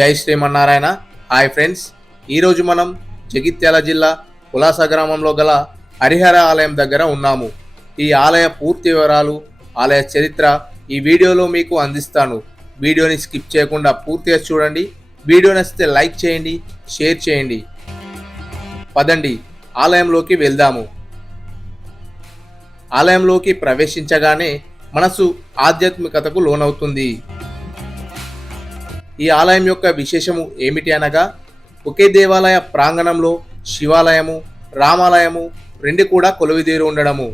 జై Srimannarayana. Hi friends. ఈరోజు మనం జగిత్యాల జిల్లా కులాస గ్రామంలో గల హరిహర ఆలయం దగ్గర ఉన్నాము. ఈ ఆలయ పూర్తి వివరాలు ఆలయ చరిత్ర ఈ వీడియోలో మీకు అందిస్తాను. వీడియోని స్కిప్ చేయకుండా పూర్తిగా చూడండి. వీడియో నచ్చితే లైక్ చేయండి షేర్ చేయండి. పదండి ఆలయంలోకి వెళ్దాము. ఆలయంలోకి ప్రవేశించగానే మనసు ఆధ్యాత్మికతకు లోనవుతుంది. ఈ ఆలయం యొక్క విశేషము ఏమిటి అనగా ఒకే దేవాలయ ప్రాంగణంలో శివాలయము రామాలయము రెండు కూడా కొలువిదీరు ఉండడము.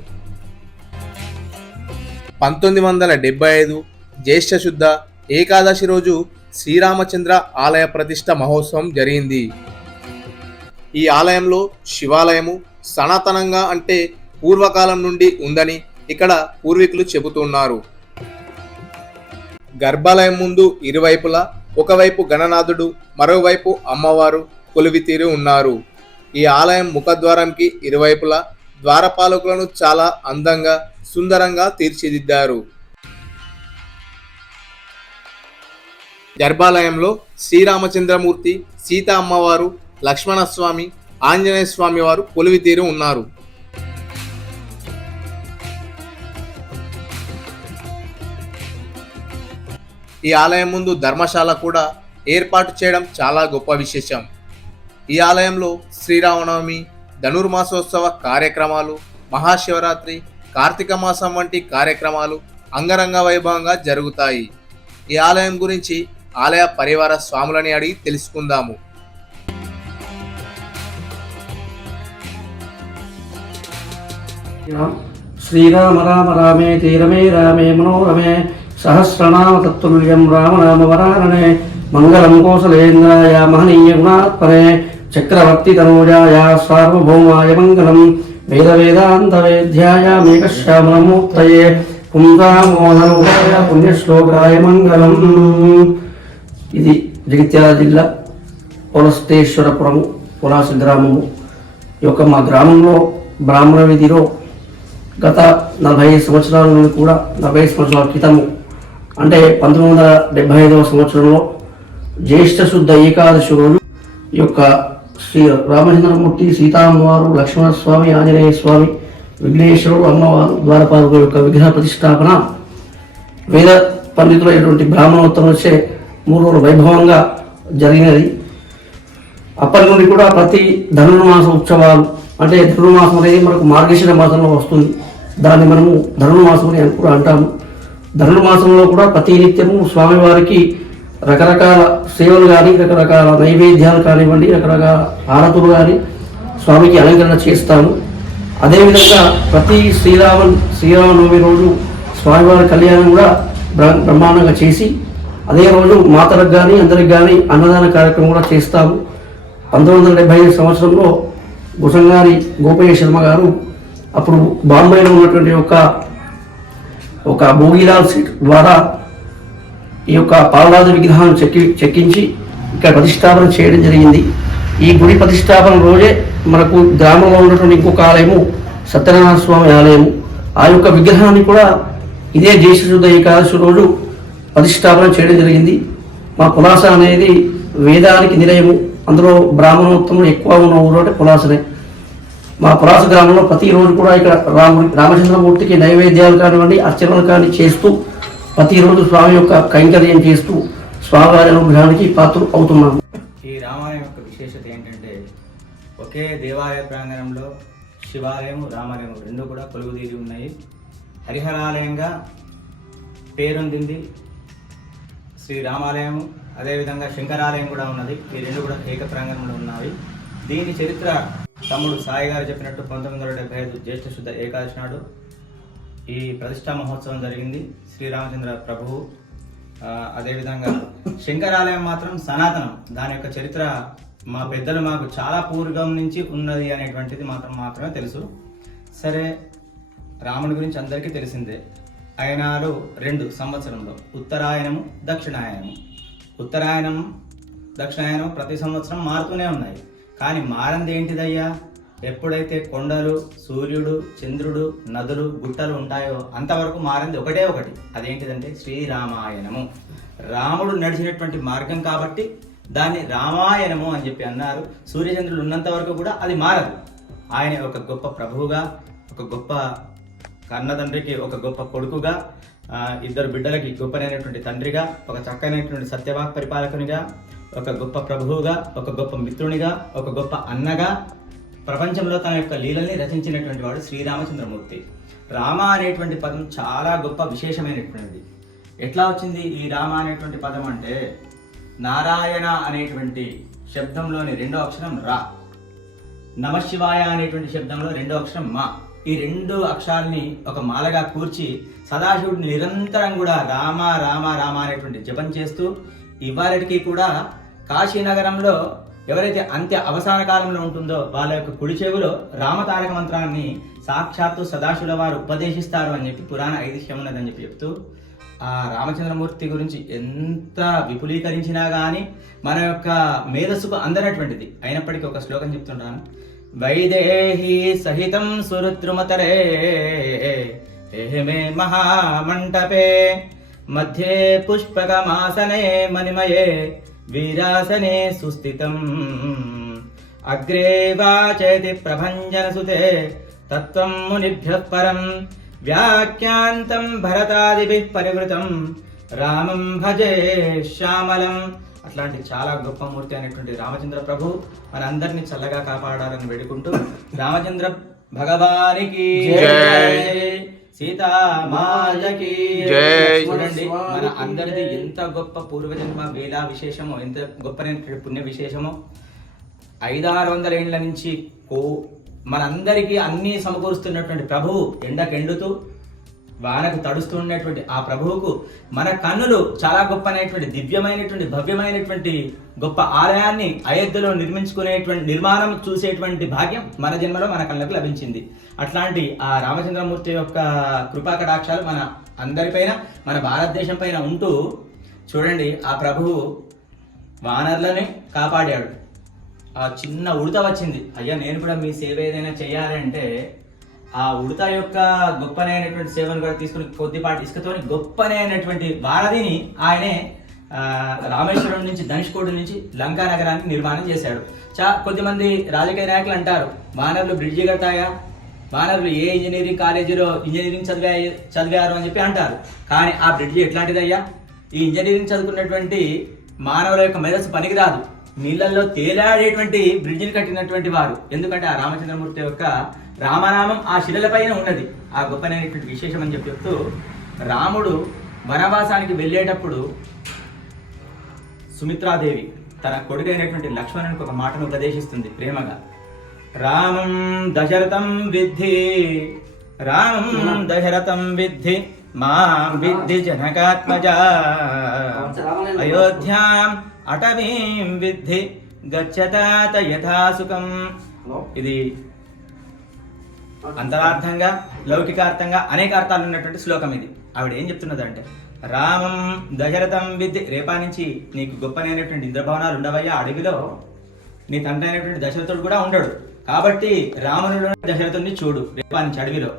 పంతొమ్మిది వందల డెబ్బై ఐదు జ్యేష్ఠ శుద్ధ ఏకాదశి రోజు శ్రీరామచంద్ర ఆలయ ప్రతిష్ట మహోత్సవం జరిగింది. ఈ ఆలయంలో శివాలయము సనాతనంగా అంటే పూర్వకాలం నుండి ఉందని ఇక్కడ పూర్వీకులు చెబుతున్నారు. గర్భాలయం ముందు ఇరువైపులా ఒకవైపు గణనాథుడు మరోవైపు అమ్మవారు కొలువితీరి ఉన్నారు. ఈ ఆలయం ముఖద్వారంకి ఇరువైపులా ద్వారపాలకులను చాలా అందంగా సుందరంగా తీర్చిదిద్దారు. గర్భాలయంలో శ్రీరామచంద్రమూర్తి సీత అమ్మవారు లక్ష్మణస్వామి ఆంజనేయ స్వామి వారు కొలువితీరి ఉన్నారు. ఈ ఆలయం ముందు ధర్మశాల కూడా ఏర్పాటు చేయడం చాలా గొప్ప విశేషం. ఈ ఆలయంలో శ్రీరామనవమి ధనుర్మాసోత్సవ కార్యక్రమాలు మహాశివరాత్రి కార్తీక మాసం వంటి కార్యక్రమాలు అంగరంగ వైభవంగా జరుగుతాయి. ఈ ఆలయం గురించి ఆలయ పరివార స్వాములని అడిగి తెలుసుకుందాము. శ్రీరామ రామ రామే తీరమే రామే మనోరమే సహస్రనామ తత్తుల్యం మంగళం కోసలేంద్రాయ మహనీయ గుణాత్మనే చక్రవర్తి తనూజాయ సార్వభౌమాయ మంగళం వేద వేదాంత వేద్యాయ మేఘశ్యామలమూర్తయే పుంసామోదనోదయ పుణ్యశ్లోకాయ మంగళం. ఇది జగిత్యాల జిల్లా పొలస్తేశ్వరపురం పులాస గ్రామము. ఈ యొక్క మా గ్రామంలో బ్రాహ్మణ విధిలో గత నలభై సంవత్సరాల నుండి కూడా నలభై సంవత్సరాల క్రితము అంటే పంతొమ్మిది వందల డెబ్బై ఐదవ సంవత్సరంలో జ్యేష్ఠ శుద్ధ ఏకాదశి రోజు ఈ యొక్క శ్రీ రామచంద్రమూర్తి సీతామ్మవారు లక్ష్మణస్వామి ఆంజనేయ స్వామి విఘ్నేశ్వరుడు అమ్మవారు ద్వారపాలకుల యొక్క విగ్రహ ప్రతిష్టాపన వేద పండితులైనటువంటి బ్రాహ్మణోత్తరం వచ్చే మూడు రోజులు వైభవంగా జరిగినది. అప్పటి నుండి కూడా ప్రతి ధనుర్మాస ఉత్సవాలు అంటే ధనుర్మాసం అనేది మనకు మార్గశిర మాసంలో వస్తుంది. దాన్ని మనము ధనుర్మాసం అని కూడా అంటాము. ధనుర్మాసంలో కూడా ప్రతి నిత్యము స్వామివారికి రకరకాల సేవలు కానీ రకరకాల నైవేద్యాలు కానివ్వండి రకరకాల ఆరతులు కానీ స్వామికి అలంకరణ చేస్తాము. అదేవిధంగా ప్రతి శ్రీరామ శ్రీరామనవమి రోజు స్వామివారి కళ్యాణం కూడా బ్రహ్మాండంగా చేసి అదే రోజు మాతలకు కానీ అందరికి కానీ అన్నదాన కార్యక్రమం కూడా చేస్తాము. పంతొమ్మిది వందల డెబ్బై ఐదు సంవత్సరంలో గుసంగారి గోపయ్య శర్మ గారు అప్పుడు బాంబేలో ఉన్నటువంటి ఒక ఒక భోగిలాల్ సీట్ ద్వారా ఈ యొక్క పాలరాజు విగ్రహాన్ని చెక్కి చెక్కించి ఇక్కడ ప్రతిష్టాపన చేయడం జరిగింది. ఈ గుడి ప్రతిష్టాపన రోజే మనకు గ్రామంలో ఉన్నటువంటి ఇంకొక ఆలయము సత్యనారాయణ స్వామి ఆలయము. ఆ యొక్క విగ్రహాన్ని కూడా ఇదే జ్యేష్ఠశుద్ధ ఏకాదశి రోజు ప్రతిష్టాపన చేయడం జరిగింది. మా పులాస అనేది వేదానికి నిలయము. అందులో బ్రాహ్మణోత్తములు ఎక్కువ ఉన్న ఊరు అంటే పులాసనే మా ప్రాస గ్రామంలో ప్రతిరోజు కూడా ఇక్కడ రామ రామచంద్రమూర్తికి నైవేద్యాలు కానివ్వండి అర్చనలు కానీ చేస్తూ ప్రతిరోజు స్వామి యొక్క కైంకర్యం చేస్తూ స్వామివారి అనుగ్రహానికి పాత్రలు అవుతున్నాము. ఈ రామాలయం యొక్క విశేషత ఏంటంటే ఒకే దేవాలయ ప్రాంగణంలో శివాలయం రామాలయం రెండు కూడా కొలువుదీరి ఉన్నాయి. హరిహరాలయంగా పేరొందింది శ్రీ రామాలయం అదేవిధంగా శంకరాలయం కూడా ఉన్నది. ఈ రెండు కూడా ఏక ప్రాంగణంలో ఉన్నాయి దీని చరిత్ర తమ్ముడు సాయి గారు చెప్పినట్టు పంతొమ్మిది వందల డెబ్బై ఐదు జ్యేష్ఠ శుద్ధ ఏకాదశి నాడు ఈ ప్రతిష్టా మహోత్సవం జరిగింది శ్రీరామచంద్ర ప్రభువు. అదేవిధంగా శంకరాలయం మాత్రం సనాతనం. దాని యొక్క చరిత్ర మా పెద్దలు మాకు చాలా పూర్వం నుంచి ఉన్నది అనేటువంటిది మాత్రం మాత్రమే తెలుసు. సరే రాముడి గురించి అందరికీ తెలిసిందే. ఆయనాలు రెండు సంవత్సరంలో ఉత్తరాయణము దక్షిణాయనము. ఉత్తరాయణం దక్షిణాయనం ప్రతి సంవత్సరం మారుతూనే ఉన్నాయి. కానీ మారంది ఏంటిదయ్యా? ఎప్పుడైతే కొండలు సూర్యుడు చంద్రుడు నదులు గుట్టలు ఉంటాయో అంతవరకు మారింది ఒకటే ఒకటి. అదేంటిదంటే శ్రీరామాయణము. రాముడు నడిచినటువంటి మార్గం కాబట్టి దాన్ని రామాయణము అని చెప్పి అన్నారు. సూర్యచంద్రులు ఉన్నంత వరకు కూడా అది మారదు. ఆయన ఒక గొప్ప ప్రభువుగా ఒక గొప్ప కన్న తండ్రికి ఒక గొప్ప కొడుకుగా ఇద్దరు బిడ్డలకి గొప్పనైనటువంటి తండ్రిగా ఒక చక్కనైనటువంటి సత్యవాక్ పరిపాలకునిగా ఒక గొప్ప ప్రభువుగా ఒక గొప్ప మిత్రునిగా ఒక గొప్ప అన్నగా ప్రపంచంలో తన యొక్క లీలల్ని రచించినటువంటి వాడు శ్రీరామచంద్రమూర్తి. రామ అనేటువంటి పదం చాలా గొప్ప విశేషమైనటువంటిది. ఎట్లా వచ్చింది ఈ రామ అనేటువంటి పదం అంటే నారాయణ అనేటువంటి శబ్దంలోని రెండో అక్షరం రా. నమశివాయ అనేటువంటి శబ్దంలో రెండో అక్షరం మా. ఈ రెండు అక్షరాల్ని ఒక మాలగా కూర్చి సదాశివుడిని నిరంతరం కూడా రామ రామ రామ అనేటువంటి జపం చేస్తూ ఇవాళకి కూడా కాశీనగరంలో ఎవరైతే అంత్య అవసాన కాలంలో ఉంటుందో వాళ్ళ యొక్క కుడి చెవిలో రామతారక మంత్రాన్ని సాక్షాత్తు సదాశివుల వారు ఉపదేశిస్తారు అని చెప్పి పురాణ ఐతిహ్యం ఉన్నదని చెప్పి చెప్తూ ఆ రామచంద్రమూర్తి గురించి ఎంత విపులీకరించినా కానీ మన యొక్క మేధస్సుకు అందనటువంటిది. అయినప్పటికీ ఒక శ్లోకం చెప్తుంటాను. వైదేహి సహితం సురుద్రుమతరే మే మహామంటపే మధ్యే పుష్పకమాసనే మణిమయే వీరాసనే సుస్థితం అగ్రే వాచేతి ప్రభంజనసుతే తత్వం మునిభ్యః పరం వ్యాఖ్యాంతం భరతాదిభిః పరివృతం రామం భజే శ్యామలం అట్లాంటి చాలా గొప్ప మూర్తి అనేటువంటి రామచంద్ర ప్రభు మనందరినీ చల్లగా కాపాడాలని వేడుకుంటూ రామచంద్ర భగవానికి జై. చూడండి మన అందరిది ఎంత గొప్ప పూర్వజన్మ వేళ విశేషమో ఎంత గొప్ప పుణ్య విశేషమో ఐదారు వందల ఏండ్ల నుంచి కో మనందరికీ అన్నీ సమకూరుస్తున్నటువంటి ప్రభువు ఎండకెండుతూ వానకు తడుస్తున్నటువంటి ఆ ప్రభువుకు మన కన్నులు చాలా గొప్పనైనటువంటి దివ్యమైనటువంటి భవ్యమైనటువంటి గొప్ప ఆలయాన్ని అయోధ్యలో నిర్మించుకునేటువంటి నిర్మాణం చూసేటువంటి భాగ్యం మన జన్మలో మన కళ్ళకు లభించింది. అట్లాంటి ఆ రామచంద్రమూర్తి యొక్క కృపా కటాక్షాలు మన అందరిపైన మన భారతదేశం పైన ఉంటూ చూడండి ఆ ప్రభువు వానర్లని కాపాడాడు. ఆ చిన్న ఉడత వచ్చింది. అయ్యా నేను కూడా మీ సేవ ఏదైనా చేయాలంటే ఆ ఉడత యొక్క గొప్పనైనటువంటి సేవను కూడా తీసుకుని కొద్దిపాటి ఇసుకతోని గొప్పనైనటువంటి భారతిని ఆయనే రామేశ్వరం నుంచి ధనుష్కోడి నుంచి లంకా నగరాన్ని నిర్మాణం చేశాడు. చా కొద్దిమంది రాజకీయ నాయకులు అంటారు వానరులు బ్రిడ్జి కడతాయా? మానవులు ఏ ఇంజనీరింగ్ కాలేజీలో ఇంజనీరింగ్ చదివా చదివారు అని చెప్పి అంటారు. కానీ ఆ బ్రిడ్జి ఎట్లాంటిదయ్యా? ఈ ఇంజనీరింగ్ చదువుకున్నటువంటి మానవుల యొక్క మేధస్సు పనికిరాదు. నీళ్ళల్లో తేలాడేటువంటి బ్రిడ్జిని కట్టినటువంటి వారు. ఎందుకంటే ఆ రామచంద్రమూర్తి యొక్క రామనామం ఆ శిలలపైన ఉన్నది. ఆ గొప్పనైనటువంటి విశేషం అని చెప్పి చెప్తూ రాముడు వనవాసానికి వెళ్ళేటప్పుడు సుమిత్రాదేవి తన కొడుకైనటువంటి లక్ష్మణునికి ఒక మాటను ఉపదేశిస్తుంది ప్రేమగా. రామం దశరథం విద్ధి. రామం దశరథం విద్ధి. మాం విద్ధి జనకాత్మజ. అయోధ్యాం అటవీం విద్ధి. గచ్చతాత యథాసుఖం ఇది అంతరార్థంగా లౌకికార్థంగా అనేక అర్థాలు ఉన్నటువంటి శ్లోకం ఇది. ఆవిడ ఏం చెప్తున్నదంటే రామం దశరథం విద్య రేపా నుంచి నీకు గొప్పనైనటువంటి ఇంద్రభవనాలు ఉండవయ్యా అడవిలో. నీ తండ్రి అయినటువంటి దశరథుడు కూడా ఉండడు. కాబట్టి రామునుడు దశరథుని చూడు రేపాని చడవిలో అడవిలో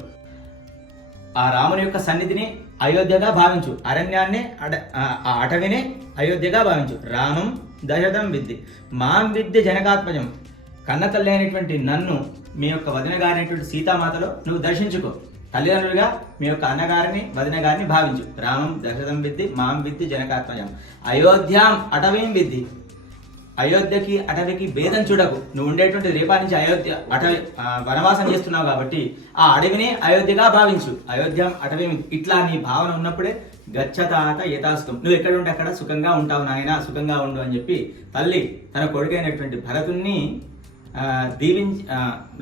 ఆ రాముని యొక్క సన్నిధిని అయోధ్యగా భావించు. అరణ్యాన్ని అడ ఆ- అటవిని అయోధ్యగా భావించు. రామం దశరథం విద్ది మాం విద్య జనకాత్మజం. కన్నతల్లి అయినటువంటి నన్ను మీ యొక్క వదిన గారైనటువంటి సీతామాతలో నువ్వు దర్శించుకో. తల్లిదండ్రులుగా మీ యొక్క అన్నగారిని వదిన గారిని భావించు. రామం దశరథం విద్ది మాం విద్ది జనకాత్మజం. అయోధ్యాం అటవీం విద్ది అయోధ్యకి అటవికి భేదం చూడకు. నువ్వు ఉండేటువంటి రేపా నుంచి అయోధ్య అటవి వనవాసం చేస్తున్నావు కాబట్టి ఆ అడవిని అయోధ్యగా భావించు. అయోధ్య అటవి ఇట్లా నీ భావన ఉన్నప్పుడే గచ్చతాత యథాస్తం నువ్వు ఎక్కడ ఉంటే అక్కడ సుఖంగా ఉంటావు నాయన సుఖంగా ఉండు అని చెప్పి తల్లి తన కొడుకైనటువంటి భరతుణ్ణి దీవించి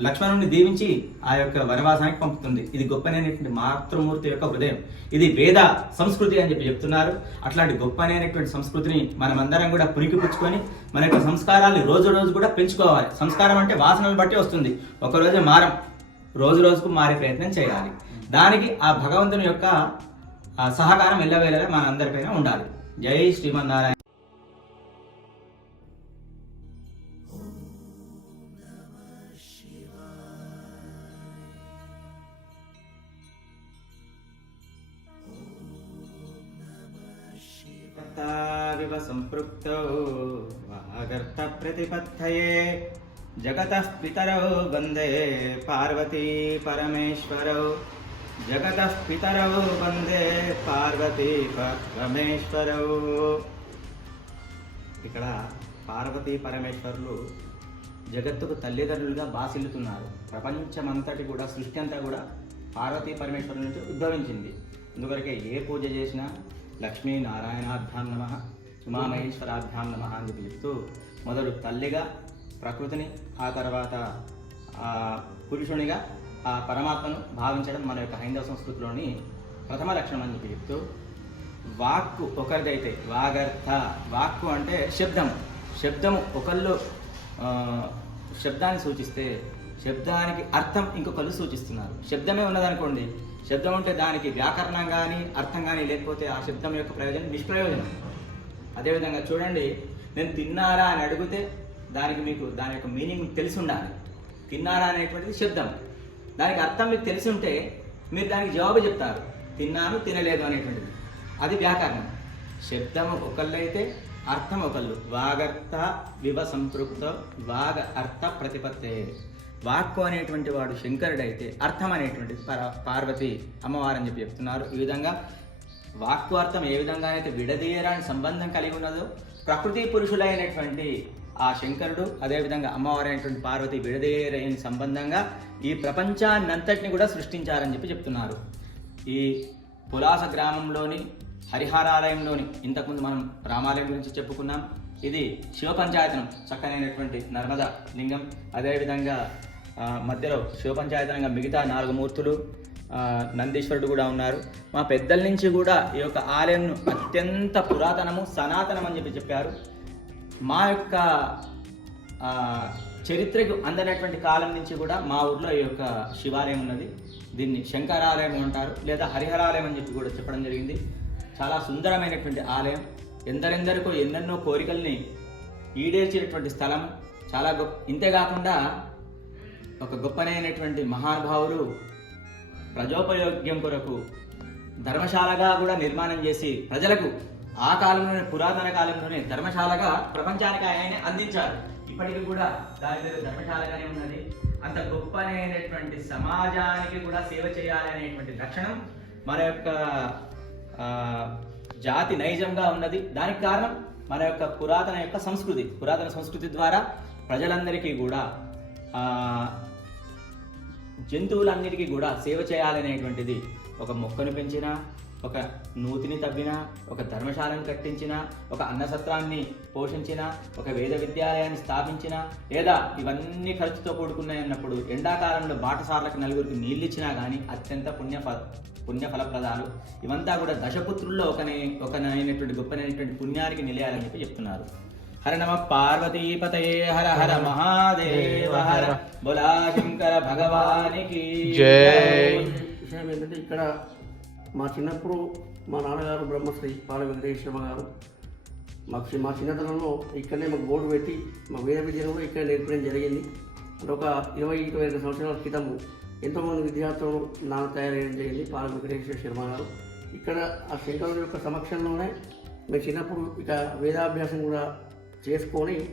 లక్ష్మణుని దీవించి ఆ యొక్క వనవాసానికి పంపుతుంది. ఇది గొప్పనైనటువంటి మాతృమూర్తి యొక్క హృదయం. ఇది వేద సంస్కృతి అని చెప్పి చెప్తున్నారు. అట్లాంటి గొప్పనైనటువంటి సంస్కృతిని మనమందరం కూడా పురికి పుచ్చుకొని మన యొక్క సంస్కారాలు రోజు రోజు కూడా పెంచుకోవాలి. సంస్కారం అంటే వాసనలు బట్టి వస్తుంది. ఒకరోజు మారం. రోజు రోజుకు మారే ప్రయత్నం చేయాలి. దానికి ఆ భగవంతుని యొక్క సహకారం ఎల్లవేళలా మన అందరిపైన ఉండాలి. జై శ్రీమన్నారాయణ. వాగర్తావివ సంపృక్తౌ వాగర్త ప్రతిపత్తయే జగత పితరౌ వందే పార్వతీ పరమేశ్వరౌ జగత పితరౌ వందే పార్వతీ పరమేశ్వరౌ ఇక్కడ పార్వతీ పరమేశ్వరులు జగత్తుకు తల్లిదండ్రులుగా బాసిల్లుతున్నారు ప్రపంచమంతటి కూడా సృష్టి అంతా కూడా పార్వతీ పరమేశ్వరుల నుంచి ఉద్భవించింది. అందుకొరకే ఏ పూజ చేసినా లక్ష్మీనారాయణాభ్యాం నమ ఉమామహేశ్వరాభ్యాం నమ అని చెప్పి చెప్తూ మొదలు తల్లిగా ప్రకృతిని ఆ తర్వాత ఆ పురుషునిగా ఆ పరమాత్మను భావించడం మన యొక్క హైందవ సంస్కృతిలోని ప్రథమ లక్షణం అని చెప్పి చెప్తూ వాక్కు ఒకరిదైతే వాగర్థ వాక్కు అంటే శబ్దం శబ్దము ఒకళ్ళు శబ్దాన్ని సూచిస్తే శబ్దానికి అర్థం ఇంకొకళ్ళు సూచిస్తున్నారు. శబ్దమే ఉన్నదనుకోండి శబ్దం ఉంటే దానికి వ్యాకరణం కానీ అర్థం కానీ లేకపోతే ఆ శబ్దం యొక్క ప్రయోజనం నిష్ప్రయోజనం. అదేవిధంగా చూడండి నేను తిన్నారా అని అడిగితే దానికి మీకు దాని యొక్క మీనింగ్ తెలిసి ఉండాలి. తిన్నారా అనేటువంటిది శబ్దం. దానికి అర్థం మీకు తెలిసి ఉంటే మీరు దానికి జవాబు చెప్తారు. తిన్నాను తినలేదు అనేటువంటిది. అది వ్యాకరణం. శబ్దం ఒకళ్ళైతే అర్థం ఒకళ్ళు. వాగర్థ వివ సంతృప్త వాగ అర్థ ప్రతిపత్తే. వాక్కు అనేటువంటి వాడు శంకరుడైతే అర్థం అనేటువంటి పర- పార్వతి అమ్మవారని చెప్పి చెప్తున్నారు. ఈ విధంగా వాక్కు అర్థం ఏ విధంగా అయితే విడదీయరాని సంబంధం కలిగి ఉన్నదో ప్రకృతి పురుషులైనటువంటి ఆ శంకరుడు అదేవిధంగా అమ్మవారైనటువంటి పార్వతి విడదీయరాని సంబంధంగా ఈ ప్రపంచాన్నంతటిని కూడా సృష్టించారని చెప్పి చెప్తున్నారు. ఈ పులాస గ్రామంలోని హరిహారాలయంలోని ఇంతకుముందు మనం రామాలయం గురించి చెప్పుకున్నాం. ఇది శివ పంచాయతనం చక్కనైనటువంటి నర్మద లింగం. అదేవిధంగా మధ్యలో శివ పంచాయతనంగా మిగతా నాలుగు మూర్తులు నందీశ్వరుడు కూడా ఉన్నారు. మా పెద్దల నుంచి కూడా ఈ యొక్క ఆలయం అత్యంత పురాతనము సనాతనం అని చెప్పి చెప్పారు. మా యొక్క చరిత్రకు అందనటువంటి కాలం నుంచి కూడా మా ఊర్లో ఈ యొక్క శివాలయం ఉన్నది. దీన్ని శంకరాలయం అంటారు లేదా హరిహరాలయం అని చెప్పి కూడా చెప్పడం జరిగింది. చాలా సుందరమైనటువంటి ఆలయం. ఎందరెందరికో ఎన్నెన్నో కోరికల్ని ఈడేర్చినటువంటి స్థలం చాలా గొప్ప ఇంతేకాకుండా ఒక గొప్పనైనటువంటి మహానుభావులు ప్రజోపయోగ్యం కొరకు ధర్మశాలగా కూడా నిర్మాణం చేసి ప్రజలకు ఆ కాలంలోనే పురాతన కాలంలోనే ధర్మశాలగా ప్రపంచానికి ఆయన అందించారు. ఇప్పటికీ కూడా దాని పేరు ధర్మశాలగానే ఉన్నది. అంత గొప్పనైనటువంటి సమాజానికి కూడా సేవ చేయాలి అనేటువంటి లక్షణం మన యొక్క జాతి నైజంగా ఉన్నది. దానికి కారణం మన యొక్క పురాతన యొక్క సంస్కృతి పురాతన సంస్కృతి ద్వారా ప్రజలందరికీ కూడా ఆ, జంతువులన్నిటికీ కూడా సేవ చేయాలనేటువంటిది ఒక మొక్కను పెంచినా ఒక నూతిని తవ్వినా ఒక ధర్మశాలను కట్టించినా ఒక అన్నసత్రాన్ని పోషించినా ఒక వేద విద్యాలయాన్ని స్థాపించినా లేదా ఇవన్నీ ఖర్చుతో కూడుకున్నాయి అన్నప్పుడు ఎండాకాలంలో బాటసార్లకు నలుగురికి నీళ్ళు ఇచ్చినా కానీ అత్యంత పుణ్యఫల పుణ్యఫలప్రదాలు. ఇవంతా కూడా దశపుత్రుల్లో ఒకనే ఒకనైనటువంటి గొప్పనైనటువంటి పుణ్యానికి నిలయాలని చెప్పి చెప్తున్నారు. హర నమ పార్వతీపతయే హర హర మహాదేవ హర బోలా శంకర భగవానికి జై. విషయం ఏంటంటే ఇక్కడ మా చిన్నప్పుడు మా నాన్నగారు బ్రహ్మశ్రీ పాల వెంకటేశ్వర గారు. మాకు చి- మా చిన్నతనంలో ఇక్కడనే మాకు బోర్డు పెట్టి మా వేద విద్యను కూడా ఇక్కడ నేర్పడం జరిగింది. అంటే ఒక ఇరవై ఇరవై ఐదు సంవత్సరాల క్రితము ఎంతోమంది విద్యార్థులు నాన్న తయారు చేయడం జరిగింది పాల వెంకటేశ్వర శర్మ గారు. ఇక్కడ ఆ శంకరుడు యొక్క సమక్షంలోనే మేము చిన్నప్పుడు ఇక వేదాభ్యాసం కూడా చేసుకొని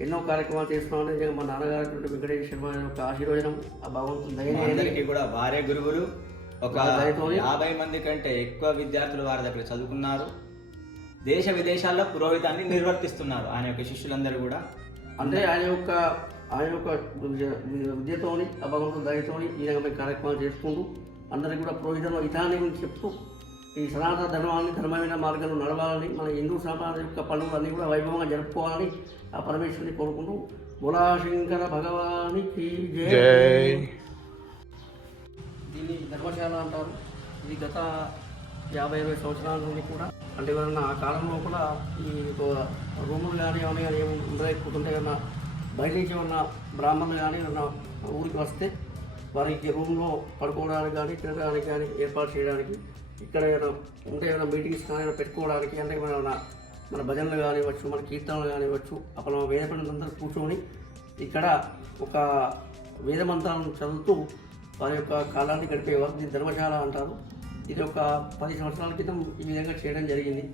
ఎన్నో కార్యక్రమాలు చేస్తున్నామని మా నాన్నగారు వెంకటేశ్వర శర్మ యొక్క ఆశీర్వచనం ఆ భగవంతుని దయ కూడా వారే గురువులు ఒక యాభై మంది కంటే ఎక్కువ విద్యార్థులు వారి దగ్గర చదువుకున్నారు. దేశ విదేశాల్లో పురోహితాన్ని నిర్వర్తిస్తున్నారు ఆయన యొక్క శిష్యులందరూ కూడా. అంటే ఆయన యొక్క ఆయన యొక్క విద్య- విద్యతోని ఆ భగవంతుని దయతోని ఈ రకమైన కార్యక్రమాలు చేసుకుంటూ అందరికీ కూడా పురోహితంలో ఇతాన్ని గురించి చెప్తూ ఈ సనాతన ధర్మాన్ని ధర్మమైన మార్గంలో నడవాలని మన హిందూ సమాజం యొక్క పండుగలన్నీ కూడా వైభవంగా జరుపుకోవాలని ఆ పరమేశ్వరుని కోరుకుంటూ. బులాశంకర భగవానికి జై. జై. దీన్ని ధర్మశాల అంటారు. ఇది గత యాభై ఇరవై సంవత్సరాల నుండి కూడా. అంటే ఆ కాలంలో కూడా ఈ రూములు కానీ ఏమైనా కానీ ఏమి ఉండలేకపోతుంటే ఏమన్నా బయట నుంచి ఏమన్నా బ్రాహ్మణులు కానీ ఏమన్నా ఊరికి వస్తే వారికి రూమ్లో పడుకోవడానికి కానీ తినడానికి కానీ ఏర్పాటు చేయడానికి ఇక్కడ ఏమైనా ఉంటే ఏమైనా మీటింగ్స్ కానీ ఏమైనా పెట్టుకోవడానికి అంటే ఏమైనా మన భజనలు కానివ్వచ్చు మన కీర్తనలు కానివ్వచ్చు అప్పుడు వేద పండితులందరూ కూర్చొని ఇక్కడ ఒక వేద మంత్రాలను చదువుతూ వారి యొక్క కాలాన్ని గడిపేవారు దీన్ని ధర్మశాల అంటారు. ఇది ఒక పది సంవత్సరాల క్రితం ఈ విధంగా చేయడం జరిగింది.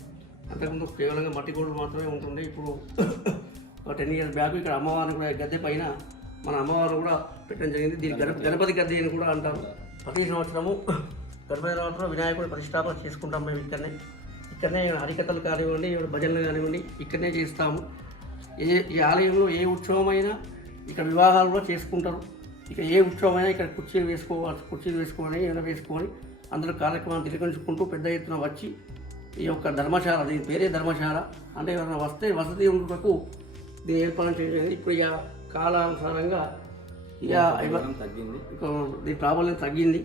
అంతకుముందు కేవలంగా మట్టి గోడలు మాత్రమే ఉంటుండే. ఇప్పుడు ఒక టెన్ ఇయర్స్ బ్యాక్ ఇక్కడ అమ్మవారిని కూడా గద్దె పైన మన అమ్మవారు కూడా పెట్టడం జరిగింది. దీని గణ గణపతి గద్దె అని కూడా అంటారు. ప్రతి సంవత్సరము గణపతి సంవత్సరం వినాయకుడు ప్రతిష్టాపన చేసుకుంటాం మేము ఇక్కడనే. ఇక్కడనే హరికథలు కానివ్వండి భజనలు కానివ్వండి ఇక్కడనే చేస్తాము. ఏ ఈ ఆలయంలో ఏ ఉత్సవమైనా ఇక్కడ వివాహాలు కూడా చేసుకుంటారు. ఇక ఏ ఉత్సవమైనా ఇక్కడ కుర్చీలు వేసుకోవాలి కుర్చీలు వేసుకొని ఏదైనా వేసుకొని అందరూ కార్యక్రమాన్ని తిలకించుకుంటూ పెద్ద ఎత్తున వచ్చి ఈ యొక్క ధర్మశాల దీని పేరే ధర్మశాల. అంటే ఎవరైనా వస్తే వసతి ఉండటకు దీన్ని ఏర్పాటు చేయడం ఇప్పుడు ఇక కాలానుసారంగా ఇక తగ్గింది. ఇక దీని ప్రాబల్యం తగ్గింది.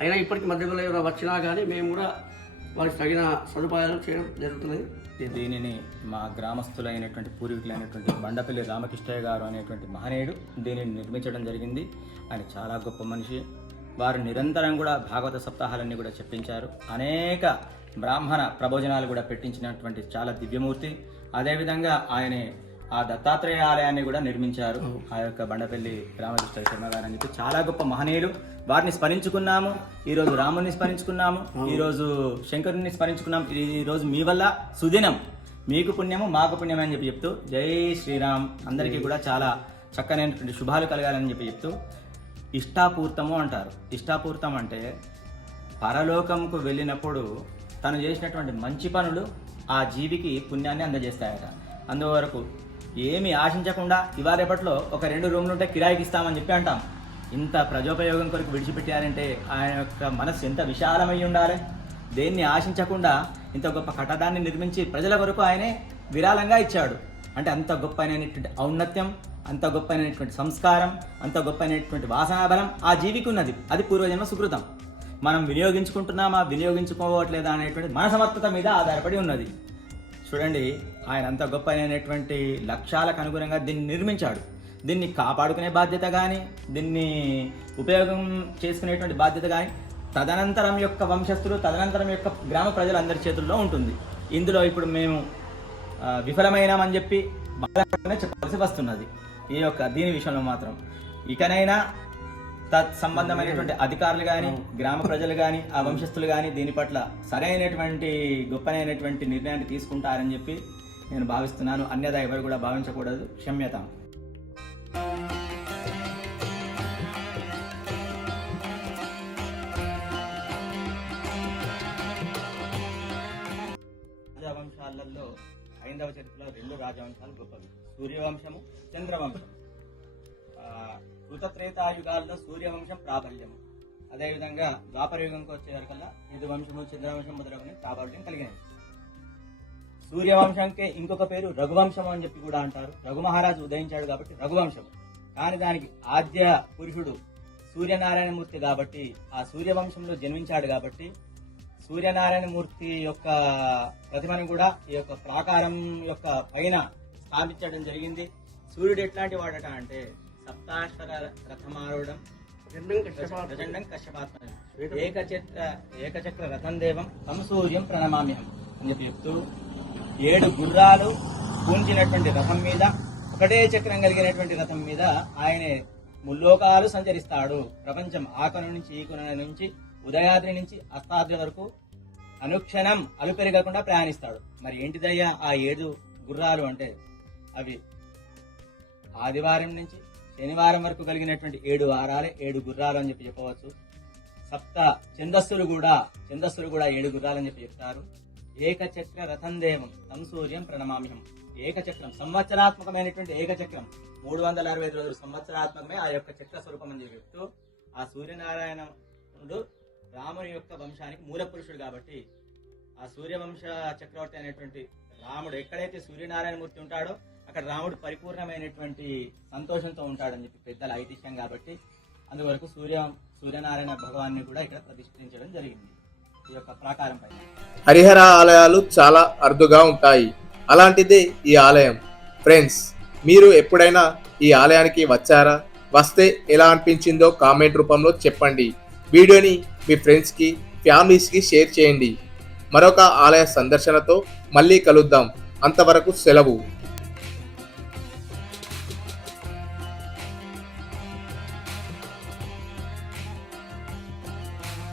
అయినా ఇప్పటికి మధ్యలో ఎవరైనా వచ్చినా కానీ మేము కూడా వారికి తగిన సదుపాయాలు చేయడం జరుగుతున్నది. దీనిని మా గ్రామస్తులైనటువంటి పూర్వీకులైనటువంటి బండపల్లి రామకృష్ణయ్య గారు అనేటువంటి మహనీయుడు దీనిని నిర్మించడం జరిగింది. ఆయన చాలా గొప్ప మనిషి. వారు నిరంతరం కూడా భాగవత సప్తాహాలన్నీ కూడా చెప్పించారు. అనేక బ్రాహ్మణ ప్రబోజనాలు కూడా పెట్టించినటువంటి చాలా దివ్యమూర్తి. అదేవిధంగా ఆయన ఆ దత్తాత్రేయ ఆలయాన్ని కూడా నిర్మించారు. ఆ యొక్క బండపల్లి రామకృష్ణ శర్మ గారు అని చెప్పి చాలా గొప్ప మహనీయులు. వారిని స్మరించుకున్నాము. ఈ రోజు రాముని స్మరించుకున్నాము. ఈ రోజు శంకరుని స్మరించుకున్నాం ఈ ఈ రోజు మీ వల్ల సుదినం. మీకు పుణ్యము మాకు పుణ్యం అని చెప్పి చెప్తూ జై శ్రీరామ్. అందరికీ కూడా చాలా చక్కనైనటువంటి శుభాలు కలగాలని చెప్పి చెప్తూ ఇష్టాపూర్తము అంటారు. ఇష్టాపూర్తం అంటే పరలోకంకు వెళ్ళినప్పుడు తను చేసినటువంటి మంచి పనులు ఆ జీవికి పుణ్యాన్ని అందజేస్తాయట. అందువరకు ఏమి ఆశించకుండా ఇవాళ ఒక రెండు రూమ్లు ఉంటే కిరాయికి ఇస్తామని చెప్పి అంటాం. ఇంత ప్రజోపయోగం కొరకు విడిచిపెట్టారంటే ఆయన యొక్క మనస్సు ఎంత విశాలమై ఉండాలి? దేన్ని ఆశించకుండా ఇంత గొప్ప కట్టడాన్ని నిర్మించి ప్రజల కొరకు ఆయనే విరాళంగా ఇచ్చాడు. అంటే అంత గొప్ప అయినటువంటి ఔన్నత్యం అంత గొప్ప అయినటువంటి సంస్కారం అంత గొప్ప అయినటువంటి వాసనాబలం ఆ జీవికి ఉన్నది అది పూర్వజన్మ సుకృతం. మనం వినియోగించుకుంటున్నామా వినియోగించుకోవట్లేదా అనేటువంటి మన సమర్థత మీద ఆధారపడి ఉన్నది. చూడండి ఆయన అంత గొప్ప అయినటువంటి లక్ష్యాలకు అనుగుణంగా దీన్ని నిర్మించాడు. దీన్ని కాపాడుకునే బాధ్యత కానీ దీన్ని ఉపయోగం చేసుకునేటువంటి బాధ్యత కానీ తదనంతరం యొక్క వంశస్థులు తదనంతరం యొక్క గ్రామ ప్రజలందరి చేతుల్లో ఉంటుంది. ఇందులో ఇప్పుడు మేము విఫలమైనామని చెప్పి బాధపడనే చెప్పాల్సి వస్తున్నది. ఈ యొక్క దీని విషయంలో మాత్రం. ఇకనైనా తత్ సంబంధమైనటువంటి అధికారులు కానీ గ్రామ ప్రజలు కానీ ఆ వంశస్థులు కానీ దీని పట్ల సరైనటువంటి గొప్పనైనటువంటి నిర్ణయాన్ని తీసుకుంటారని చెప్పి నేను భావిస్తున్నాను. అన్యదా ఎవరు కూడా భావించకూడదు. క్షమ్యత. రాజవంశాలలో ఐదవ చరిత్రలో రెండు రాజవంశాలు గొప్పవి. సూర్యవంశము చంద్రవంశం. కృతత్రేతాయుగాల్లో సూర్యవంశం ప్రాబల్యము. అదేవిధంగా ద్వాపర యుగంకి వచ్చేవరకల్లా యదు వంశము చంద్రవంశం మొదలవని ప్రాబల్యం కలిగినవి. సూర్యవంశంకే ఇంకొక పేరు రఘువంశం అని చెప్పి కూడా అంటారు. రఘుమహారాజు ఉదయించాడు కాబట్టి రఘువంశం. కానీ దానికి ఆద్య పురుషుడు సూర్యనారాయణమూర్తి కాబట్టి ఆ సూర్యవంశంలో జన్మించాడు కాబట్టి సూర్యనారాయణమూర్తి యొక్క ప్రతిమను కూడా ఈ యొక్క ప్రాకారం యొక్క పైన స్థాపించడం జరిగింది. సూర్యుడు ఎట్లాంటి వాడట అంటే సప్తాశ్వర రథమారూఢం ప్రచండం కశ్యపాత్మ ఏకచక్ర ఏకచక్ర రథం దేవం తం సూర్యం ప్రణమామ్యం అని చెప్పి చెప్తూ ఏడు గుర్రాలు పూంచినటువంటి రథం మీద ఒకటే చక్రం కలిగినటువంటి రథం మీద ఆయనే ముల్లోకాలు సంచరిస్తాడు. ప్రపంచం ఆకను నుంచి ఈకున నుంచి ఉదయాద్రి నుంచి అస్తాద్రి వరకు అనుక్షణం అలుపెరగకుండా ప్రయాణిస్తాడు. మరి ఏంటిదయ్యా ఆ ఏడు గుర్రాలు అంటే? అవి ఆదివారం నుంచి శనివారం వరకు కలిగినటువంటి ఏడు వారాలే ఏడు గుర్రాలు అని చెప్పి చెప్పవచ్చు. సప్త ఛందస్సులు కూడా ఛందస్సులు కూడా ఏడు గుర్రాలు అని చెప్పి చెప్తారు. ఏకచక్ర రథం దేవం తం సూర్యం ప్రణమామ్యం ఏకచక్రం సంవత్సరాత్మకమైనటువంటి ఏకచక్రం. మూడు వందల అరవై ఐదు రోజులు సంవత్సరాత్మకమే ఆ యొక్క చక్ర స్వరూపం అని చెప్తూ ఆ సూర్యనారాయణుడు రాముని యొక్క వంశానికి మూల పురుషుడు కాబట్టి ఆ సూర్యవంశ చక్రవర్తి అనేటువంటి రాముడు ఎక్కడైతే సూర్యనారాయణమూర్తి ఉంటాడో అక్కడ రాముడు పరిపూర్ణమైనటువంటి సంతోషంతో ఉంటాడని చెప్పి పెద్దల ఐతిహ్యం కాబట్టి అందువరకు సూర్య సూర్యనారాయణ భగవాన్ని కూడా ఇక్కడ ప్రతిష్ఠించడం జరిగింది. ఈ యొక్క ప్రాకారం పైన. హరిహర ఆలయాలు చాలా అరుదుగా ఉంటాయి. అలాంటిదే ఈ ఆలయం. ఫ్రెండ్స్ మీరు ఎప్పుడైనా ఈ ఆలయానికి వచ్చారా? వస్తే ఎలా అనిపించిందో కామెంట్ రూపంలో చెప్పండి. వీడియోని మీ ఫ్రెండ్స్కి ఫ్యామిలీస్కి షేర్ చేయండి. మరొక ఆలయ సందర్శనతో మళ్ళీ కలుద్దాం. అంతవరకు సెలవు.